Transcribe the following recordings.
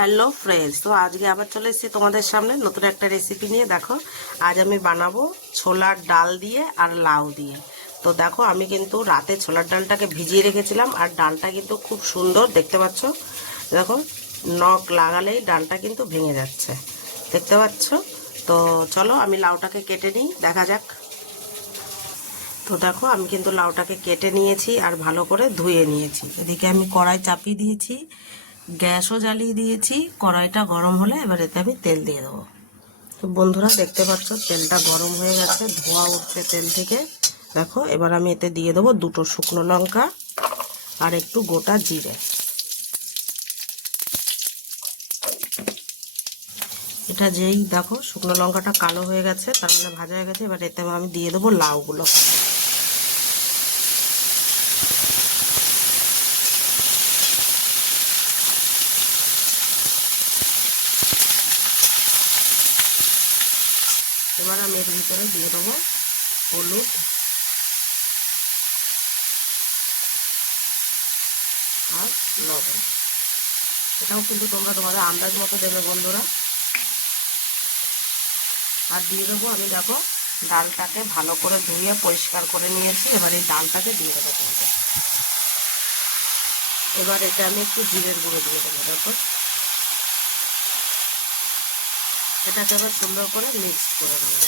Hello friends, তো আজকে আবার চলে এসেছি তোমাদের সামনে নতুন একটা রেসিপি নিয়ে। দেখো, আজ আমি বানাবো ছোলার ডাল দিয়ে আর লাউ দিয়ে। তো দেখো, আমি কিন্তু রাতে ছোলার ডালটাকে ভিজিয়ে রেখেছিলাম, আর ডালটা কিন্তু খুব সুন্দর দেখতে পাচ্ছ। দেখো, নখ লাগালেই ডালটা কিন্তু ভেঙে যাচ্ছে, দেখতে পাচ্ছ। তো চলো আমি লাউটাকে কেটে নিই, দেখা যাক। তো দেখো, আমি কিন্তু লাউটাকে কেটে নিয়েছি আর ভালো করে ধুয়ে নিয়েছি। এদিকে আমি কড়াই চাপিয়ে দিয়েছি, গ্যাসও জ্বালিয়ে দিয়েছি। কড়াইটা গরম হলে এবার এতে আমি তেল দিয়ে দেবো। তো বন্ধুরা দেখতে পাচ্ছ, তেলটা গরম হয়ে গেছে, ধোঁয়া উঠছে তেল থেকে। দেখো, এবার আমি এতে দিয়ে দেবো দুটো শুকনো লঙ্কা আর একটু গোটা জিরে। এটা যেই দেখো শুকনো লঙ্কাটা কালো হয়ে গেছে, তার মানে ভাজা হয়ে গেছে। এবার এতে আমি দিয়ে দেবো লাউগুলো। এবার আমি এর ভিতরে দিয়ে দেবো হলুদ আর লবণ। এটাও কিন্তু তোমরা তোমাদের আন্দাজ মতো দেবে বন্ধুরা। আর দিয়ে দেবো আমি, দেখো, ডালটাকে ভালো করে ধুয়ে পরিষ্কার করে নিয়েছি। এবার এই ডালটাকে দিয়ে দেবো। এবার এটা আমি একটু জিরের গুঁড়ো দিয়ে দেবো। দেখো, এটাকে এবার সুন্দর করে মিক্স করে নেবো।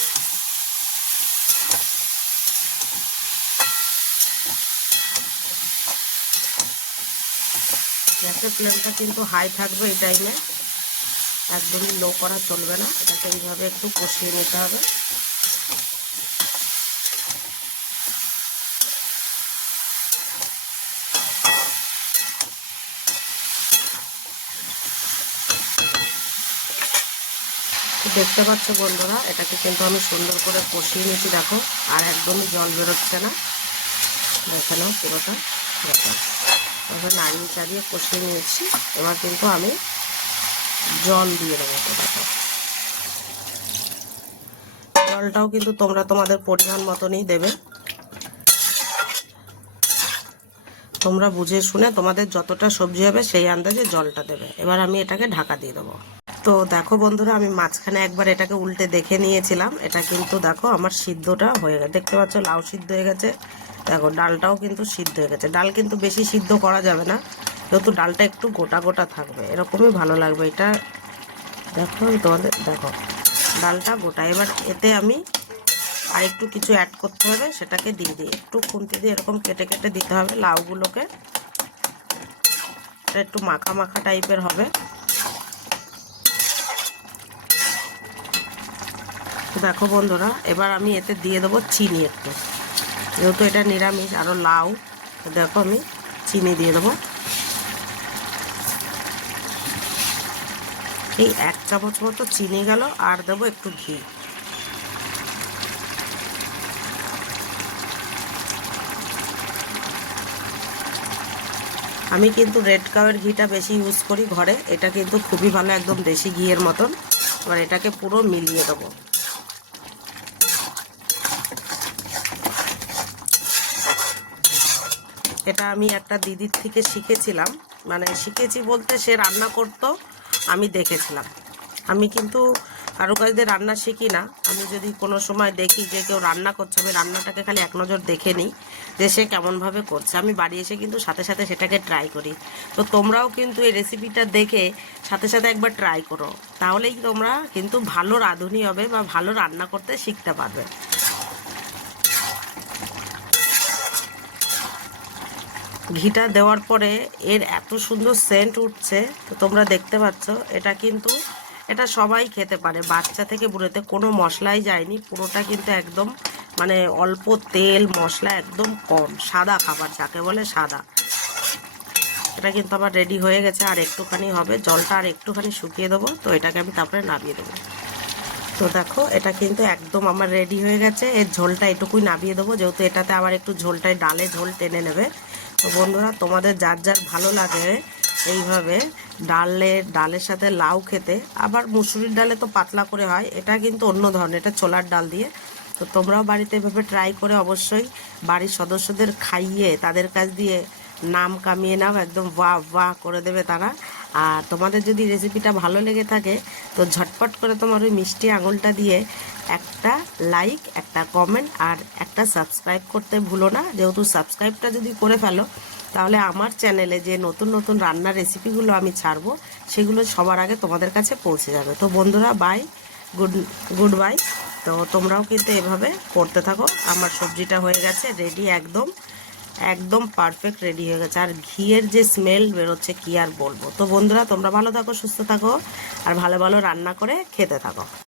গ্যাসের ফ্লেমটা কিন্তু হাই থাকবে এই টাইমে, একদমই লো করা চলবে না। এটাকে এইভাবে একটু কষিয়ে নিতে হবে। দেখতে পাচ্ছ বন্ধুরা, এটাকে কিন্তু আমি সুন্দর করে কষিয়ে নিয়েছি। দেখো, আর একদমই জল বেরোচ্ছে না। দেখে নাও পুরোটা। দেখো, এবার নাড়িয়ে চাড়িয়ে কষিয়ে নিয়েছি। এবার কিন্তু আমি জল দিয়ে দেবো। দেখো, জলটাও কিন্তু তোমরা তোমাদের পরিমাণ মতনই দেবে। তোমরা বুঝে শুনে তোমাদের যতটা সবজি হবে সেই আন্দাজে জলটা দেবে। এবার আমি এটাকে ঢাকা দিয়ে দেবো। তো দেখো বন্ধুরা, আমি মাঝখানে একবার এটাকে উল্টে দেখে নিয়েছিলাম। এটা কিন্তু দেখো আমার সিদ্ধটা হয়ে গেছে। দেখতে পাচ্ছ, লাউ সিদ্ধ হয়ে গেছে। দেখো, ডালটাও কিন্তু সিদ্ধ হয়ে গেছে। ডাল কিন্তু বেশি সিদ্ধ করা যাবে না, যেহেতু ডালটা একটু গোটা গোটা থাকবে, এরকমই ভালো লাগবে এটা। দেখো তোমাদের, দেখো ডালটা গোটা। এবার এতে আমি আর একটু কিছু অ্যাড করতে হবে, সেটাকে দিয়ে দিই। একটু খুন্তি দিয়ে এরকম কেটে কেটে দিতে হবে লাউগুলোকে। এটা একটু মাখা মাখা টাইপের হবে। দেখো বন্ধুরা, এবার আমি এতে দিয়ে দেবো চিনি একটু, যেহেতু এটা নিরামিষ আরও লাউ। দেখো, আমি চিনি দিয়ে দেবো এই 1 চামচ মতো চিনি গেল। আর দেবো একটু ঘি। আমি কিন্তু রেড কাউয়ের ঘিটা বেশি ইউজ করি ঘরে। এটা কিন্তু খুবই ভালো, একদম দেশি ঘিয়ের মতন। এবার এটাকে পুরো মিলিয়ে দেবো। এটা আমি একটা দিদির থেকে শিখেছিলাম, মানে শিখেছি বলতে সে রান্না করতো, আমি দেখেছিলাম। আমি কিন্তু কারো কাছ দিয়ে রান্না শিখি না। আমি যদি কোনো সময় দেখি যে কেউ রান্না করছে, আমি রান্নাটাকে খালি এক নজর দেখে নিই যে সে কেমনভাবে করছে। আমি বাড়ি এসে কিন্তু সাথে সাথে সেটাকে ট্রাই করি। তো তোমরাও কিন্তু এই রেসিপিটা দেখে সাথে সাথে একবার ট্রাই করো, তাহলেই তোমরা কিন্তু ভালো রাঁধুনি হবে বা ভালো রান্না করতে শিখতে পারবে। ঘিটা দেওয়ার পরে এর এত সুন্দর সেন্ট উঠছে, তো তোমরা দেখতে পাচ্ছ। এটা কিন্তু এটা সবাই খেতে পারে, বাচ্চা থেকে বুড়োতে। কোনো মশলাই যায়নি, পুরোটা কিন্তু একদম মানে অল্প তেল মশলা, একদম কম, সাদা খাবার যাকে বলে সাদা। এটা কিন্তু আমার রেডি হয়ে গেছে, আর একটুখানি হবে। জলটা আর একটুখানি শুকিয়ে দেবো, তো এটাকে আমি তারপরে নামিয়ে দেবো। তো দেখো, এটা কিন্তু একদম আমার রেডি হয়ে গেছে। এর ঝোলটা এটুকুই নামিয়ে দেবো, যেহেতু এটাতে আবার একটু ঝোলটাই ডালে ঝোল টেনে নেবে। তো বন্ধুরা, তোমাদের যার যার ভালো লাগে এইভাবে ডালের সাথে লাউ খেতে। আবার মুসুরির ডালে তো পাতলা করে হয়, এটা কিন্তু অন্য ধরনের, এটা ছোলার ডাল দিয়ে। তো তোমরাও বাড়িতে এভাবে ট্রাই করে অবশ্যই বাড়ির সদস্যদের খাইয়ে তাদের কাছ দিয়ে নাম কামিয়ে নাও, একদম বাহ বাহ করে দেবে তারা। আর তোমাদের যদি রেসিপিটা ভালো লেগে থাকে তো ঝটপট করে তোমার ওই মিষ্টি আঙুলটা দিয়ে একটা লাইক, একটা কমেন্ট আর একটা সাবস্ক্রাইব করতে ভুলো না। যেহেতু সাবস্ক্রাইবটা যদি করে ফেলো তাহলে আমার চ্যানেলে যে নতুন নতুন রান্নার রেসিপিগুলো আমি ছাড়বো সেগুলো সবার আগে তোমাদের কাছে পৌঁছে যাবে। তো বন্ধুরা বাই, গুড বাই। তো তোমরাও কিন্তু এভাবে করতে থাকো। আমার সবজিটা হয়ে গেছে রেডি, একদম একদম পারফেক্ট রেডি হয়ে গেছে। আর ঘিয়ের যে স্মেল বেরোচ্ছে কি আর বলবো। তো বন্ধুরা তোমরা ভালো থাকো, সুস্থ থাকো আর ভালো ভালো রান্না করে খেতে থাকো।